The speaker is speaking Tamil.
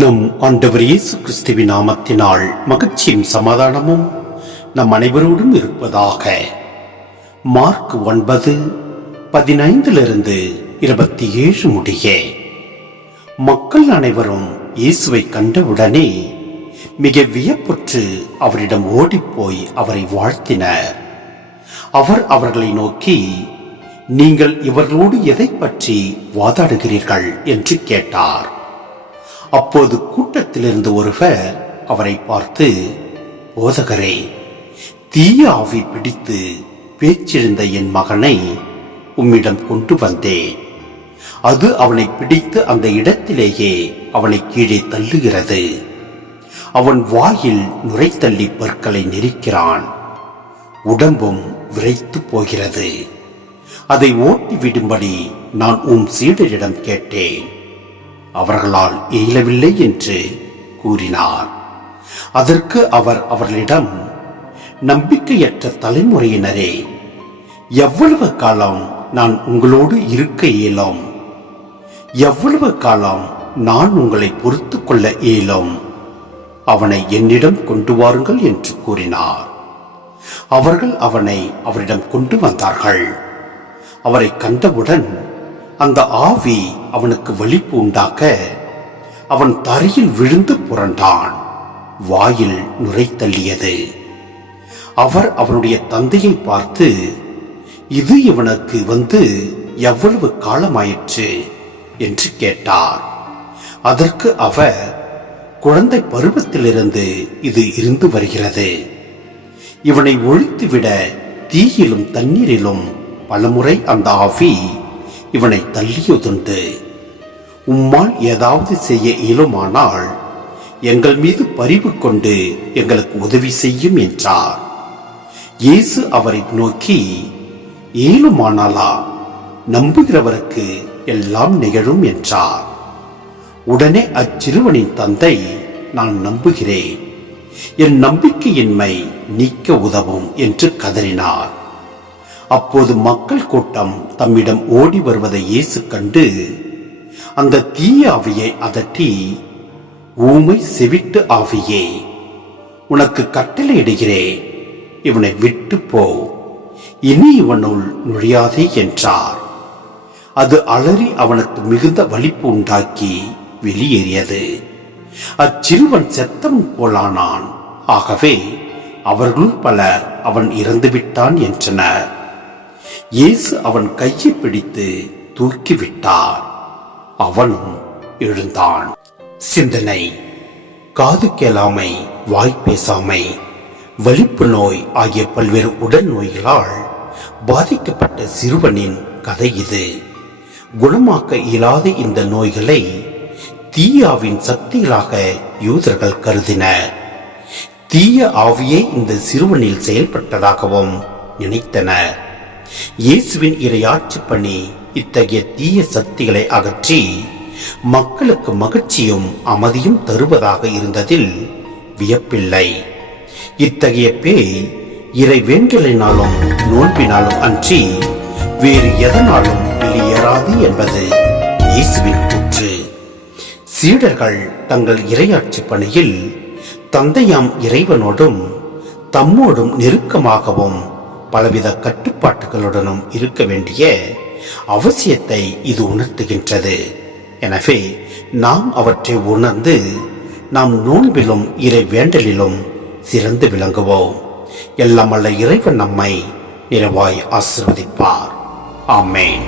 நம் ஆண்டவர் இயேசு கிறிஸ்துவின் நாமத்தினால் மகிழ்ச்சியும் சமாதானமும் நம் அனைவரோடும் இருப்பதாக. மார்க் 9:15-27 முடிய. மக்கள் அனைவரும் இயேசுவை கண்டவுடனே மிக வியப்புற்று அவரிடம் ஓடிப்போய் அவரை வாழ்த்தினர். அவர் அவர்களை நோக்கி, நீங்கள் இவர்களோடு எதை பற்றி வாதாடுகிறீர்கள் என்று கேட்டார். அப்போது கூட்டத்திலிருந்து ஒருவர் அவரை பார்த்து, போதகரே, தீய ஆவி பிடித்து பேச்சிருந்த என் மகனை உம்மிடம் கொண்டு வந்தேன். அது அவனை பிடித்து அந்த இடத்திலேயே அவனை கீழே தள்ளுகிறது. அவன் வாயில் நுரை தள்ளி பற்களை நெரிக்கிறான். உடம்பும் விரைத்து போகிறது. அதை ஓட்டிவிடும்படி நான் சீடரிடம் கேட்டேன். அவர்களால் இயலவில்லை என்று கூறினார். அதற்கு அவர் அவர்களிடம், நம்பிக்கையற்ற தலைமுறையினரே, எவ்வளவு காலம் நான் உங்களோடு இருக்க இயலும்? எவ்வளவு காலம் நான் உங்களை பொறுத்து கொள்ள இயலும்? அவனை என்னிடம் கொண்டு வாருங்கள் என்று கூறினார். அவர்கள் அவனை அவரிடம் கொண்டு வந்தார்கள். அவரை கண்டவுடன் அந்த ஆவி அவனுக்கு வலிப்பு உண்டாக்க அவன் தரையில் விழுந்து புரண்டான். வாயில் நுரை தள்ளியது. அவர் அவனுடைய தந்தையை பார்த்து, இது இவனுக்கு வந்து எவ்வளவு காலமாயிற்று என்று கேட்டார். அதற்கு அவர், குழந்தை பருவத்திலிருந்து இது இருந்து வருகிறது. இவனை ஒழித்துவிட தீயிலும் தண்ணீரிலும் பலமுறை அந்த ஆவி இவனை தள்ளியதுண்டு. உம்மால் ஏதாவது செய்ய இயலுமானால் எங்கள் மீது பரிவு கொண்டு எங்களுக்கு உதவி செய்யும் என்றார். இயேசு அவரை நோக்கி, இயலுமானாலா? நம்புகிறவருக்கு எல்லாம் நிகழும் என்றார். உடனே அச்சிறுவனின் தந்தை, நான் நம்புகிறேன், என் நம்பிக்கையின்மை நீக்க உதவும் என்று கதறினார். அப்போது மக்கள் கூட்டம் தம்மிடம் ஓடி வருவதை இயேசு கண்டு அந்த தீய ஆவியை அதட்டி, ஊமை செவிட்டு ஆவியே, உனக்கு கட்டளையிடுகிறேன், இவனை விட்டு போ, இனி இவனுள் நுழையாதே என்றார். அது அலறி அவனுக்கு மிகுந்த வலிப்பு உண்டாக்கி வெளியேறியது. அச்சிறுவன் செத்தவன் போலானான். ஆகவே அவர்களுள் பலர் அவன் இறந்துவிட்டான் என்றனர். இயேசு அவன் கையை பிடித்து தூக்கிவிட்டார். அவனும் எழுந்தான். சிந்தனை: காது கேளாமை, வாய் பேசாமை, வலிப்பு நோய் ஆகிய பல்வேறு உடல் நோய்களால் பாதிக்கப்பட்ட சிறுவனின் கதை இது. குணமாக்க இயலாத இந்த நோய்களை தீயாவின் சக்திகளாக யூதர்கள் கருதினர். தீய ஆவியே இந்த சிறுவனில் செயல்பட்டதாகவும் நினைத்தனர். இயேசுவின் இறையாட்சி பணி இத்தகைய தீய சக்திகளை அகற்றி மக்களுக்கு மகிழ்ச்சியும் அமைதியும் தருவதாக இருந்ததில் வியப்பில்லை. இத்தகைய பேய் இறை வேண்டலினாலும் நோன்பினாலும் அன்றி வேறு எதனாலும் வெளியேறாது என்பது இயேசுவின் கூற்று. சீடர்கள் தங்கள் இறையாட்சி பணியில் தந்தையாம் இறைவனோடும் தம்மோடும் நெருக்கமாகவும் பலவித கட்டுப்பாட்டுகளுடனும் இருக்க வேண்டிய அவசியத்தை இது உணர்த்துகின்றது. எனவே நாம் அவற்றை உணர்ந்து நாம் நோன்பிலும் இறை வேண்டலிலும் சிறந்து விளங்குவோம். எல்லாம் வல்ல இறைவன் நம்மை நிறைவாய் ஆசீர்வதிப்பார். ஆமென்.